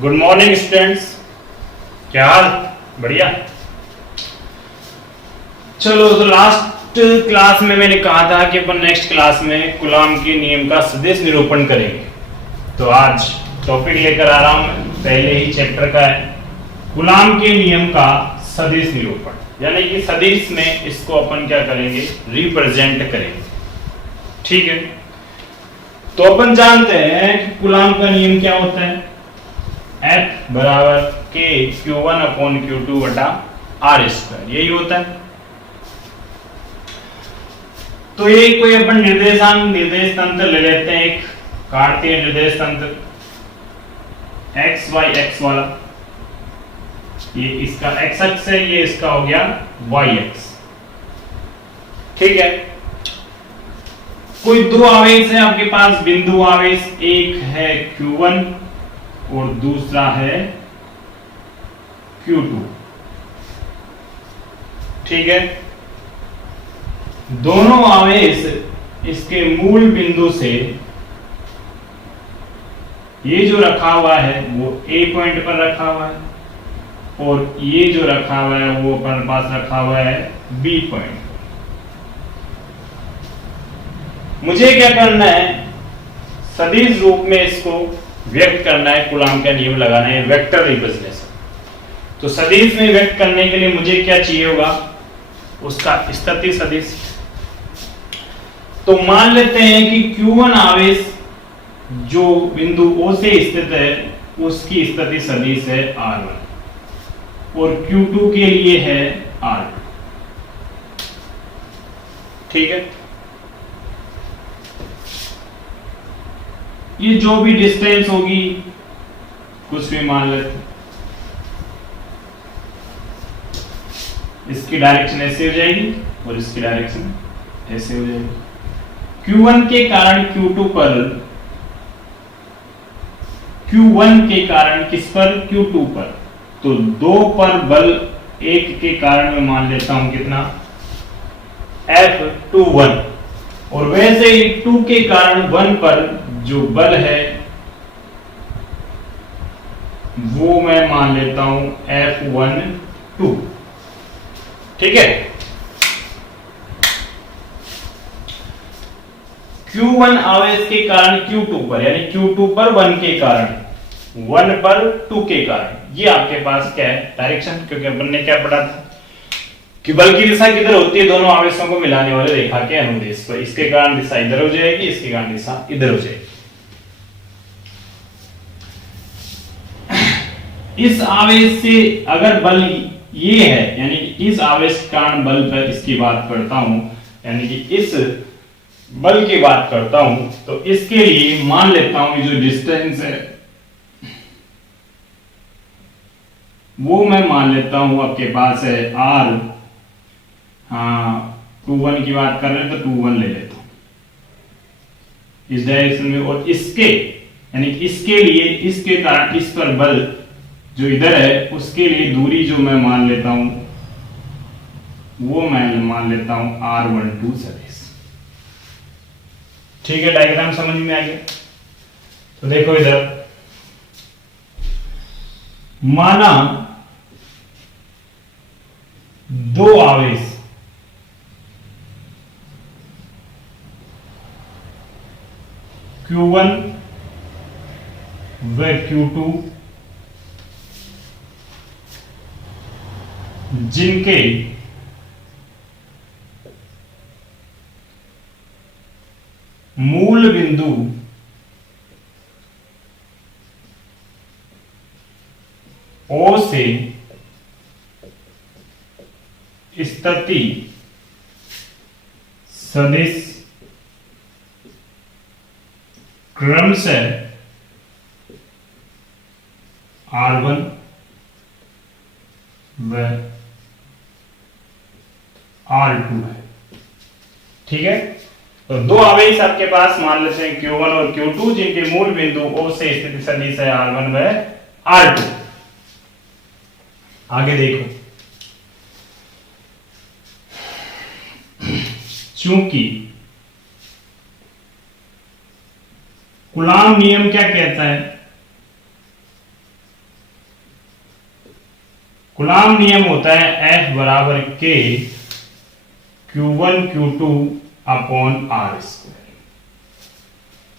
Good morning students. क्या हाल? बढ़िया। चलो, तो लास्ट क्लास में मैंने कहा था कि अपन नेक्स्ट क्लास में कूलॉम के नियम का सदिश निरूपण करेंगे। तो आज टॉपिक लेकर आ रहा हूं मैं, पहले ही चैप्टर का है, कूलॉम के नियम का सदिश निरूपण। यानी कि सदिश में इसको अपन क्या करेंगे, रिप्रेजेंट करेंगे। ठीक है, तो अपन जानते हैं कि कूलॉम का नियम क्या होता है, F बराबर K Q1 अपॉन Q2 बटा R स्क्वायर, यही होता है। तो ये कोई अपन निर्देश तंत्र ले लेते हैं, एक कार्तीय निर्देश तंत्र x y x वाला, ये इसका x अक्ष है, ये इसका हो गया y अक्ष। ठीक है, कोई दो आवेश है आपके पास, बिंदु आवेश, एक है Q1 और दूसरा है Q2। ठीक है, दोनों आवेश इसके मूल बिंदु से, ये जो रखा हुआ है वो A पॉइंट पर रखा हुआ है और ये जो रखा हुआ है वो अपने पास रखा हुआ है B पॉइंट। मुझे क्या करना है, सदिश रूप में इसको व्यक्त करना है, कूलॉम का नियम लगाना है, वेक्टर रिप्रेजेंटेशन। तो सदिश में व्यक्त करने के लिए मुझे क्या चाहिए होगा, उसका स्थिति सदिश। तो मान लेते हैं कि Q1 आवेश जो बिंदु O से स्थित है उसकी स्थिति सदिश है R1 और Q2 के लिए है R2। ठीक है, ये जो भी डिस्टेंस होगी कुछ भी मान लेते, इसकी डायरेक्शन ऐसे हो जाएगी और इसकी डायरेक्शन ऐसे हो जाएगी। Q1 के कारण Q2 पर, Q1 के कारण किस पर, Q2 पर, तो 2 पर बल 1 के कारण मैं मान लेता हूं कितना, F21, और वैसे ही 2 के कारण 1 पर जो बल है वो मैं मान लेता हूं F12। ठीक है, Q1 आवेश के कारण Q2 पर, यानी Q2 पर 1 के कारण, 1 पर 2 के कारण, ये आपके पास क्या है, डायरेक्शन। क्योंकि अपन ने क्या पढ़ा था कि बल की दिशा किधर होती है, दोनों आवेशों को मिलाने वाले रेखा के अनुदेश पर। इसके कारण दिशा इधर हो जाएगी, इसके कारण दिशा इधर हो जाएगी। इस आवेश से अगर बल ये है, यानी कि इस आवेश के कारण बल पर इसकी बात करता हूं, यानी कि इस बल की बात करता हूं, तो इसके लिए मान लेता हूं जो डिस्टेंस है वो मैं मान लेता हूं आपके पास है R। हाँ, 2 1 की बात कर रहे हैं तो 2 1 ले लेता हूं इस डायरेक्शन में, और इसके यानी इसके लिए, इसके कारण इस पर बल जो इधर है उसके लिए दूरी जो मैं मान लेता हूं वो मैं मान लेता हूं R12 सदिश। ठीक है, डायग्राम समझ में आ गया। तो देखो इधर, माना दो आवेश Q1 व Q2 जिनके मूल बिंदु O से स्थिति सदिश क्रमशः R1 व R2 है। ठीक है, तो दो आवेश आपके पास मान लेते हैं Q1 और Q2 जिनके मूल बिंदु O से स्थिति सदिश है R1 व R2। आगे देखो, चूंकि कूलॉम नियम क्या कहता है, कूलॉम नियम होता है F बराबर K Q1 Q2 upon R square.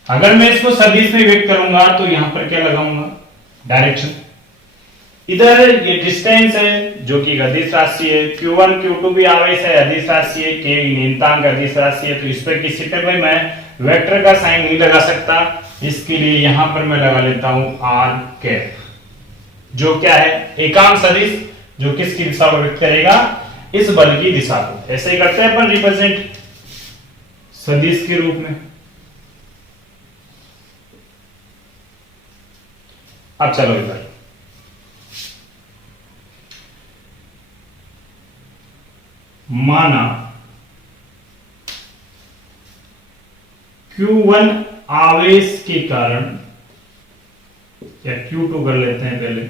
अगर मैं इसको सदिश में व्यक्त करूंगा तो यहां पर क्या लगाऊंगा, डायरेक्शन। इधर ये डिस्टेंस है जो कि अदिश राशि है, Q1 Q2 भी आवेश है, अदिश राशि है, K नियतांक अदिश राशि है, तो इस पर किसी पे भाई मैं वेक्टर का साइन नहीं लगा सकता, इसके लिए यहां पर मैं लगा लेता हूं R कैप, जो क्या है एकांक सदिश, जो किसकी दिशा को व्यक्त करेगा, इस बल की दिशा को। ऐसे ही करते हैं अपन रिप्रेजेंट सदिश के रूप में। अब चलो इधर माना Q1 आवेश के कारण, या Q2 कर लेते हैं पहले,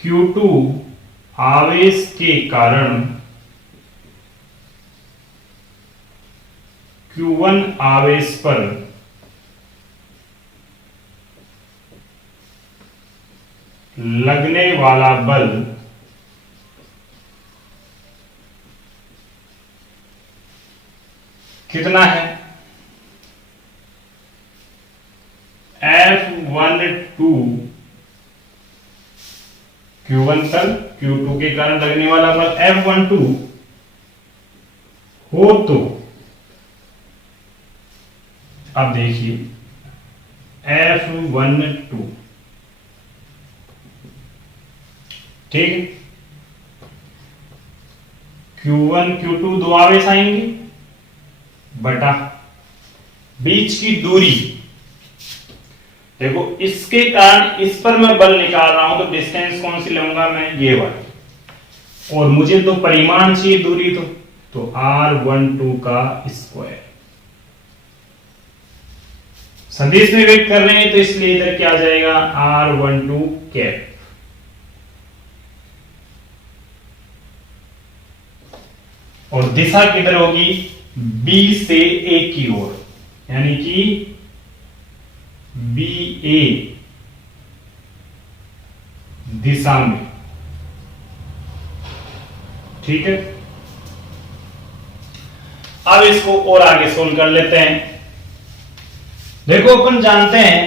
Q2 आवेश के कारण Q1 आवेश पर लगने वाला बल कितना है, F12 Q1 पर Q2 के कारण लगने वाला बल F12 हो तो अब देखिए F12 ठीक, Q1 Q2 दो आवेश आएंगे बटा बीच की दूरी। देखो इसके कारण इस पर मैं बल निकाल रहा हूं तो डिस्टेंस कौन सी लूंगा मैं, ये वाली, और मुझे तो परिमाण चाहिए दूरी, तो R12 का स्क्वायर। सदिश में व्यक्त कर रहे हैं तो इसलिए इधर क्या आ जाएगा, R12 कैप। और दिशा किधर होगी, B से A की ओर, यानी कि BA दिशा में, ठीक है। अब इसको और आगे सोल्व कर लेते हैं। देखो अपन जानते हैं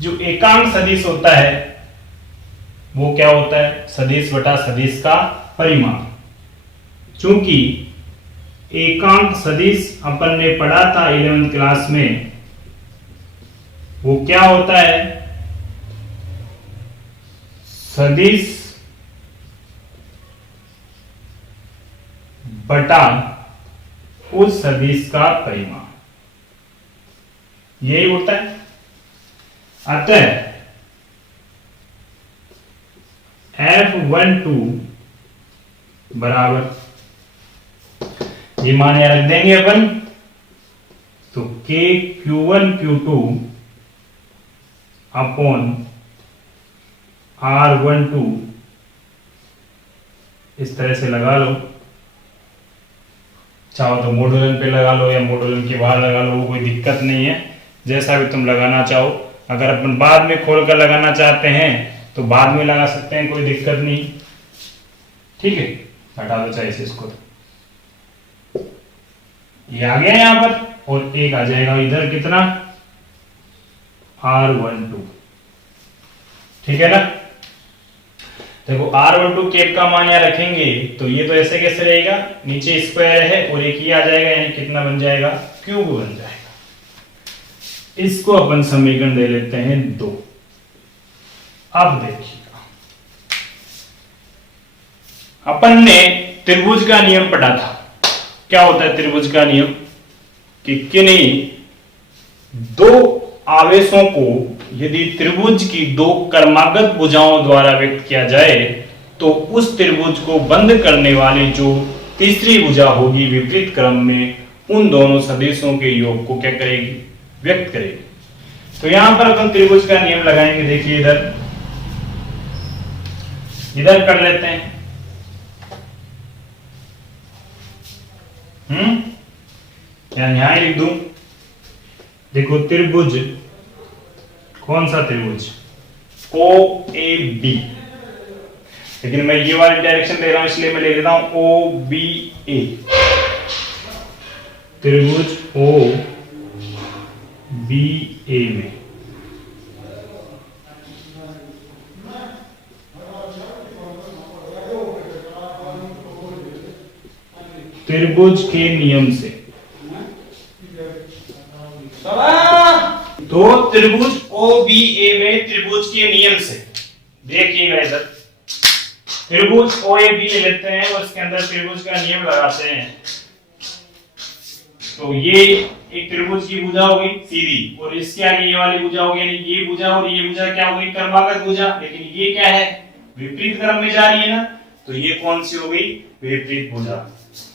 जो एकांक सदिश होता है वो क्या होता है, सदिश बटा सदिश का परिमाण। चूंकि एकांक सदिश अपन ने पढ़ा था 11th क्लास में, वो क्या होता है, सदिश बटा उस सदिश का परिमाण, यही होता है। अतः F12 बराबर, ये मान रख देंगे अपन, तो K Q1 Q2 upon R12 इस तरह से लगा लो, चाहो तो मॉड्यूलन पे लगा लो या मॉड्यूलन के बाहर लगा लो, कोई दिक्कत नहीं है, जैसा भी तुम लगाना चाहो। अगर अपन बाद में खोलकर लगाना चाहते हैं तो बाद में लगा सकते हैं, कोई दिक्कत नहीं, ठीक है। हटा दो चाहे से इसको, ये आ गया यहां पर, और एक आ जाएगा इधर कितना, R12, ठीक है ना। देखो R12 कैप का मान यहां रखेंगे तो ये तो ऐसे कैसे रहेगा, नीचे स्क्वायर है और एक ही आ जाएगा, यानी कितना बन जाएगा, क्यूब बन जाएगा। इसको अपन समीकरण दे लेते हैं 2। अब देखिएगा, अपन ने त्रिभुज का नियम पढ़ा था। क्या होता है त्रिभुज का नियम, कि किन्हीं दो आवेशों को यदि त्रिभुज की दो क्रमागत भुजाओं द्वारा व्यक्त किया जाए तो उस त्रिभुज को बंद करने वाली जो तीसरी भुजा होगी विपरीत क्रम में, उन दोनों सदिशों के योग को क्या करेगी, व्यक्त करेगी। तो यहां पर अपन त्रिभुज का नियम लगाएंगे। देखिए इधर कर लेते हैं, यहां लिख दूं। देखो त्रिभुज, कौन सा त्रिभुज, OAB। लेकिन मैं ये वाली डायरेक्शन दे रहा हूं इसलिए मैं लिख देता हूं ओ बी ए। त्रिभुज ओ बी ए में त्रिभुज के नियम से, तो त्रिभुज ओ बी ए में त्रिभुज के नियम से देखिएगा इधर, त्रिभुज ओ ए बी ले लेते हैं और इसके अंदर त्रिभुज का नियम लगाते हैं। तो ये एक त्रिभुज की भुजा होगी सीधी और इसके आगे ये वाली भुजा होगी, यानी ये भुजा और ये भुजा क्या होगी, क्रमागत भुजा। लेकिन ये क्या है, विपरीत क्रम में जा रही है ना, तो ये कौन सी हो गई, विपरीत भुजा।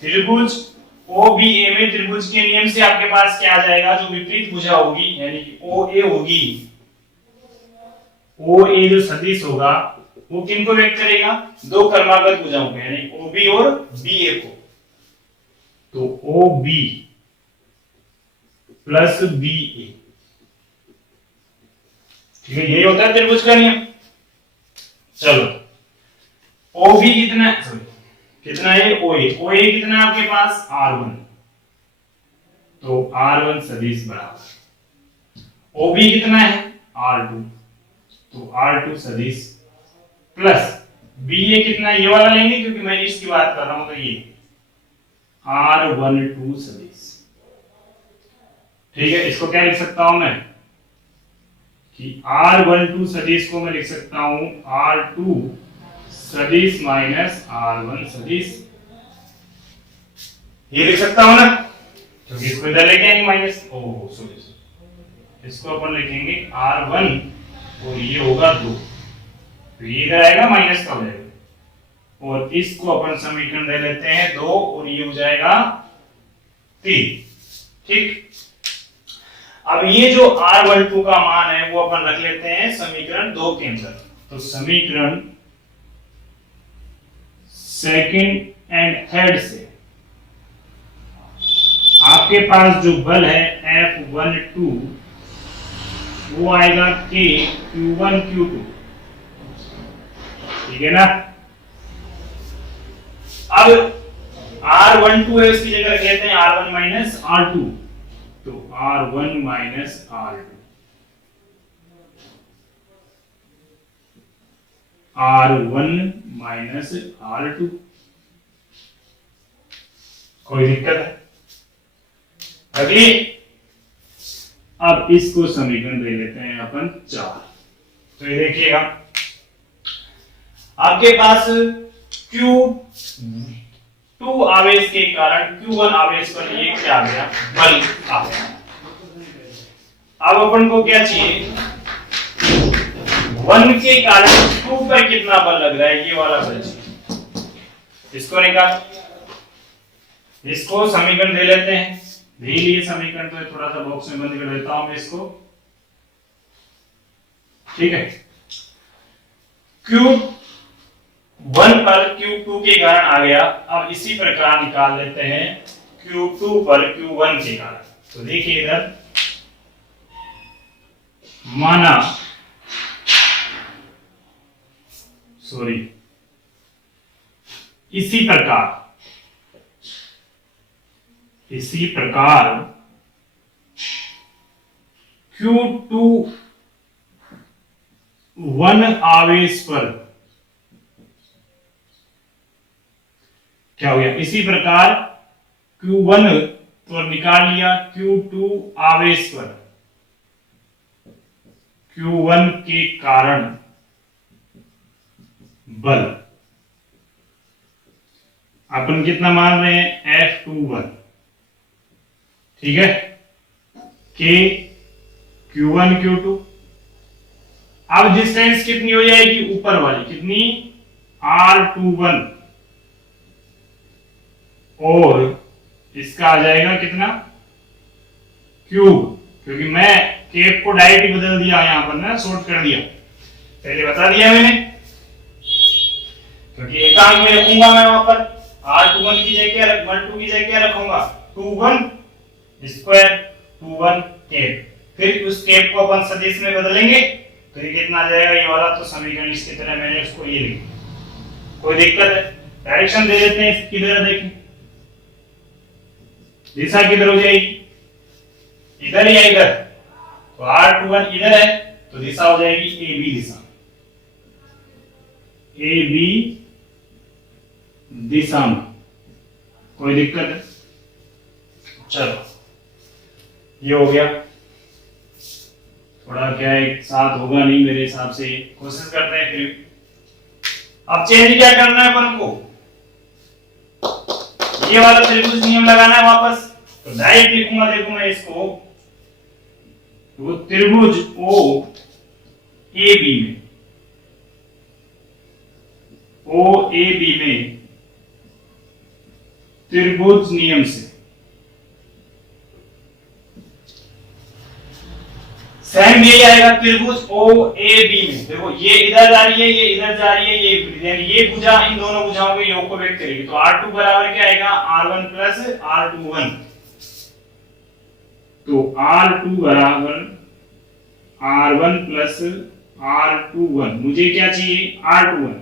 त्रिभुज ओ बी ए में त्रिभुज के नियम से आपके पास क्या आ जाएगा, जो विपरीत भुजा होगी यानी कि ओ ए होगी, ओ ए जो सदिश होगा वो किनको व्यक्त करेगा, दो क्रमागत भुजाओं को यानी ओ बी और बी ए को। तो ओ बी प्लस बी ए, ठीक है, यही होता है त्रिभुज का नियम। चलो ओ बी कितना है, कितना है ओ ए कितना है आपके पास R1, तो R1 सदिश बराबर ओ बी कितना है R2, तो R2 सदिश प्लस बी ए कितना है, ये वाला लेंगे क्योंकि मैं इसकी बात कर रहा हूं, तो ये R12 सदिश। ठीक है, इसको क्या लिख सकता हूं मैं कि R12 सदिश को मैं लिख सकता हूं R2 सदिश माइनस R1 सदिश, ये लिख सकता हूं ना, क्योंकि इसको इधर लेके आएंगे माइनस, ओह सॉरी, इसको अपन लिखेंगे R1 और ये होगा 2, तो ये इधर आएगा माइनस का हो जाएगा, और इसको अपन समीकरण दे लेते हैं 2 और ये हो जाएगा 3। ठीक, अब ये जो R12 का मान है वो अपन रख लेते हैं समीकरण 2 के अंदर। तो समीकरण सेकंड एंड थर्ड से आपके पास जो बल है F12 वो आएगा K Q1 Q2, ठीक है ना। अब R12 है उसकी जगह रख लेते हैं R1 माइनस R2, तो R1 minus R2, R1 minus R2, कोई दिक्कत है, अगली। अब इसको समीकरण दे लेते हैं अपन 4। तो ये देखिएगा आपके पास Q2 आवेश के कारण Q1 आवेश पर ये क्या आ गया, बल आ गया। अब अपन को क्या चाहिए, 1 के कारण 2 पर कितना बल लग रहा है, ये वाला बल चाहिए। इसको निकाल, इसको समीकरण दे लेते हैं, दे लिए समीकरण, तो थोड़ा सा बॉक्स में बंद कर देता हूं मैं इसको, ठीक है। Q1 पर Q2 के कारण आ गया, अब इसी प्रकार निकाल लेते हैं Q2 पर Q1 के कारण। तो देखिए इधर माना, सॉरी, इसी प्रकार Q2 1 आवेश पर क्या हो गया, इसी प्रकार Q1 तो निकाल लिया, Q2 आवेश पर Q1 के कारण बल अपन कितना मान रहे हैं, F21, ठीक है, K Q1 Q2। अब डिस्टेंस कितनी हो जाएगी, ऊपर वाली कितनी, R21, और इसका आ जाएगा कितना, क्यूब, क्योंकि मैं केप को डायरेक्ट ही बदल दिया यहां पर ना, शॉर्ट कर दिया, पहले बता दिया मैंने, क्योंकि एकांक में रखूंगा मैं वहां पर R21 की जगह 12 की जगह रखूंगा 21 स्क्वायर 21 केप, फिर उस केप को अपन सदिश में बदलेंगे तो ये कितना आ जाएगा, ये वाला। तो समीकरण इसकी तरह मैंने उसको ये लिखा, कोई दिक्कत है? डायरेक्शन दे देते हैं, किधर देखें, दिशा किधर हो जाएगी, इधर या इधर? तो R21 इधर है तो दिशा हो जाएगी A B Disha, A B दिशा में। कोई दिक्कत है? चलो ये हो गया। थोड़ा क्या एक साथ होगा नहीं मेरे हिसाब से, कोशिश करते हैं फिर। अब चेंज क्या करना है अपन को, ये वाला त्रिभुज नियम लगाना है वापस। तो डायरेक्ट लिखूंगा, देखो मैं इसको, तो त्रिभुज ओ ए बी में, ओ ए बी में त्रिभुज नियम से सेम यही आएगा। त्रिभुज ओ ए बी में देखो, ये इधर जा रही है, ये इधर जा रही है, ये भुजा इन दोनों भुजाओं के योग को व्यक्त करेगी। तो R2 बराबर क्या आएगा, R1 प्लस R21। तो R2 बराबर R1 प्लस R21, मुझे क्या चाहिए, R21।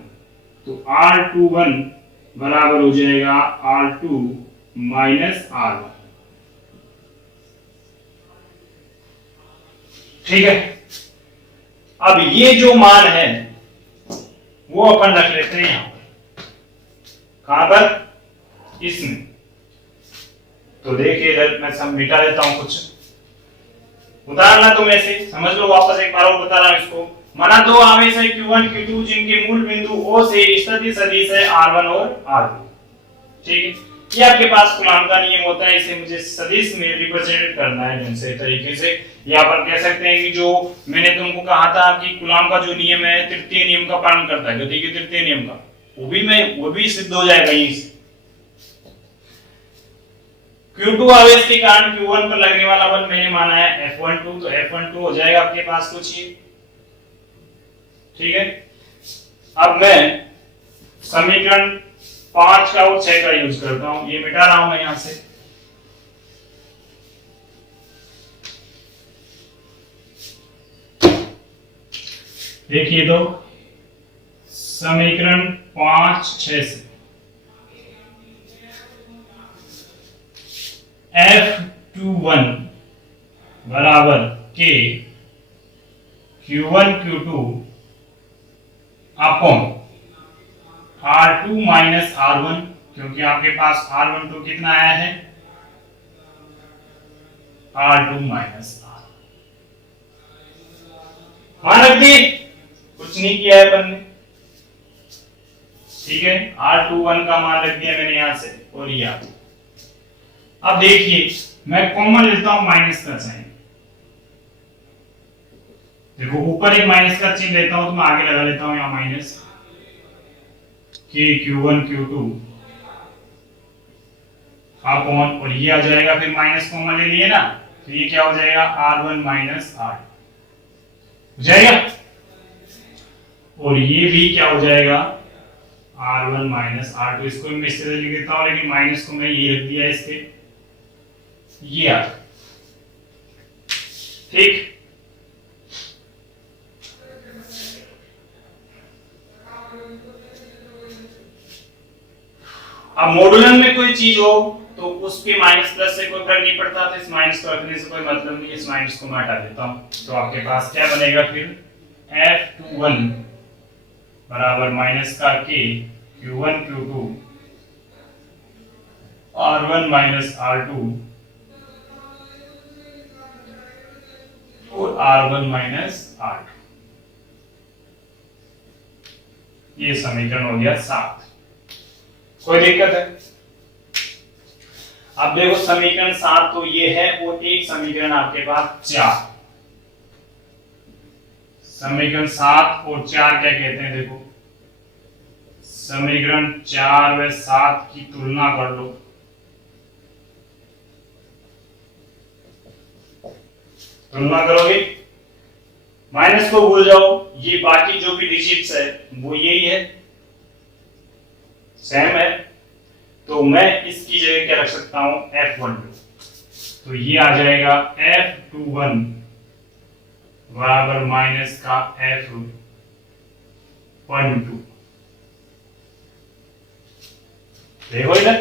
तो R21 बराबर हो जाएगा R2 माइनस R1। ठीक है। अब ये जो मान है वो अपन रख लेते हैं यहां पर, कहां पर, इसमें। तो देखिए इधर मैं सब मिटा देता हूं, कुछ उदाहरण तुम ऐसे समझ लो, वापस एक बार और बता रहा हूं इसको। माना दो आवेश है Q1 Q2 जिनके मूल बिंदु O से स्थित सदिश है R1 और R2। ठीक है, ये आपके पास कूलॉम का नियम होता है, इसे मुझे सदिश में रिप्रेजेंट करना है ढंग तरीके से। या पर कह सकते हैं कि जो मैंने तुमको कहा था कि कूलॉम का जो नियम है तृतीय नियम का पालन करता है, गति के तृतीय नियम का, वो भी सिद्ध हो जाएगा यहीं से। Q2 आवेश के कारण Q1 पर लगने वाला बल मैंने माना है F12, तो F12 हो जाएगा आपके पास कुछ ये। ठीक है, अब मैं समीकरण 5 का और 6 का यूज करता हूं, ये मिटा रहा हूं मैं यहां से। देखिए तो समीकरण 5 6 से F21 बराबर के Q1 Q2 upon R2 minus R1, क्योंकि आपके पास R12 कितना आया है, R2 माइनस R। मान रख दी, कुछ नहीं किया है अपन ने। ठीक है, R21 का मान रख दिया मैंने यहां से, और ये अब देखिए मैं कॉमन लेता हूं माइनस का साइन। देखो ऊपर एक माइनस का चिन्ह लेता हूं तो मैं आगे लगा लेता हूं यहां माइनस के Q1 Q2 अपॉन, और ये आ जाएगा, फिर माइनस कॉमन ले लिए ना, तो ये क्या हो जाएगा, R1 माइनस R हो जाएगा। और ये भी क्या हो जाएगा, R1 माइनस R2। इसको मैं इस तरह लिख देता हूं, लेकिन माइनस को मैं ये रख दिया इसके, ये आ। ठीक, अब मॉडुलन में कोई चीज हो तो उसके माइनस प्लस से कोई फर्क नहीं पड़ता, तो इस माइनस को रखने से कोई मतलब नहीं, इस माइनस को मैं हटा देता हूं। तो आपके पास क्या बनेगा फिर, F21 बराबर माइनस का के Q1 Q2 R1 minus R2 और R1 माइनस R2। ये समीकरण हो गया 7। कोई दिक्कत है? अब देखो समीकरण 7 तो ये है, और एक समीकरण आपके पास 4। समीकरण 7 और 4 क्या कहते हैं, देखो समीकरण 4 व 7 की तुलना कर लो। तुलना करोगे, माइनस को भूल जाओ, ये बाकी जो भी डिजिट्स है वो यही है, सेम है। तो मैं इसकी जगह क्या रख सकता हूं, F12। तो ये आ जाएगा F21 बराबर माइनस का F12। देखो इधर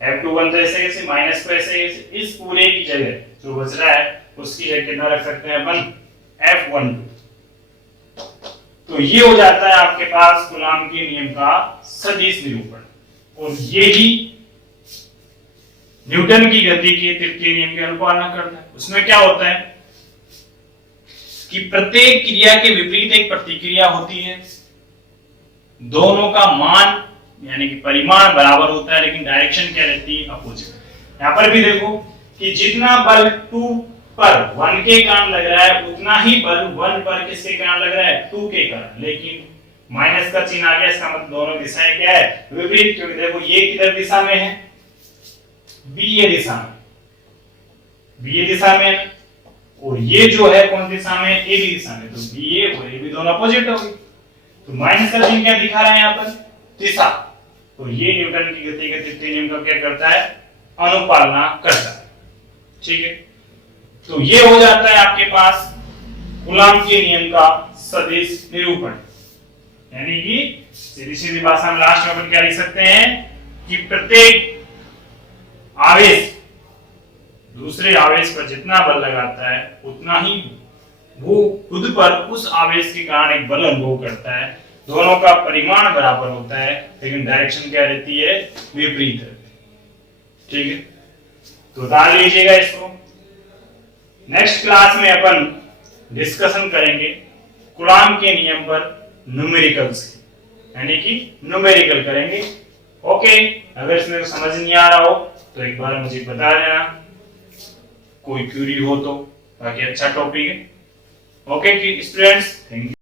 F21 तो ऐसे कैसे, माइनस को ऐसे कैसे, इस पूरे की जगह जो बच रहा है उसकी जगह कितना रख सकते हैं अपन, F12। तो ये हो जाता है आपके पास कूलाम के नियम का सदिश निरूपण। और ये ही न्यूटन की गति के तृतीय नियम की अनुपालना करता है। उसमें क्या होता है कि प्रत्येक क्रिया के विपरीत एक प्रतिक्रिया होती है, दोनों का मान यानी कि परिमाण बराबर होता है, लेकिन डायरेक्शन क्या रहती है, अपोजिट। यहां पर भी देखो कि जितना बल 2 पर 1 के कारण लग रहा है उतना ही बल 1 पर किसके कारण लग रहा है, 2 के कारण। लेकिन माइनस का चिन्ह आ गया, इसका मतलब दोनों दिशाएं क्या है, विपरीत। क्योंकि देखो ये किधर दिशा में है, बी ये दिशा में, बी ये दिशा में है, और ये जो है कौन दिशा में, ए बी दिशा में। तो बी ए और ए बी दोनों अपोजिट हो गए। तो माइनस का चिन्ह क्या दिखा रहा है यहाँ पर, दिशा। तो ये न्यूटन की गति के तृतीय नियम का क्या करता है, अनुपालना करता है। ठीक है, तो ये हो जाता है आपके पास कूलाम के नियम का सदिश निरूपण। यानी कि सीधी सीधी भाषा में लास्ट में अपन क्या लिख सकते हैं कि प्रत्येक आवेश दूसरे आवेश पर जितना बल लगाता है उतना ही वो खुद पर उस आवेश के कारण एक बल अनुभव करता है। दोनों का परिमाण बराबर होता है, लेकिन डायरेक्शन क्या रहती है, विपरीत रहती है। ठीक है, तो डाल लीजिएगा इसको। नेक्स्ट क्लास में अपन डिस्कशन करेंगे कूलाम के नियम पर न्यूमेरिकल्स, यानी कि न्यूमेरिकल करेंगे। ओके, अगर इसमें समझ नहीं आ रहा हो तो एक बार मुझे बता देना, कोई क्यूरी हो तो, बाकी अच्छा टॉपिक है। Okay students, thank you.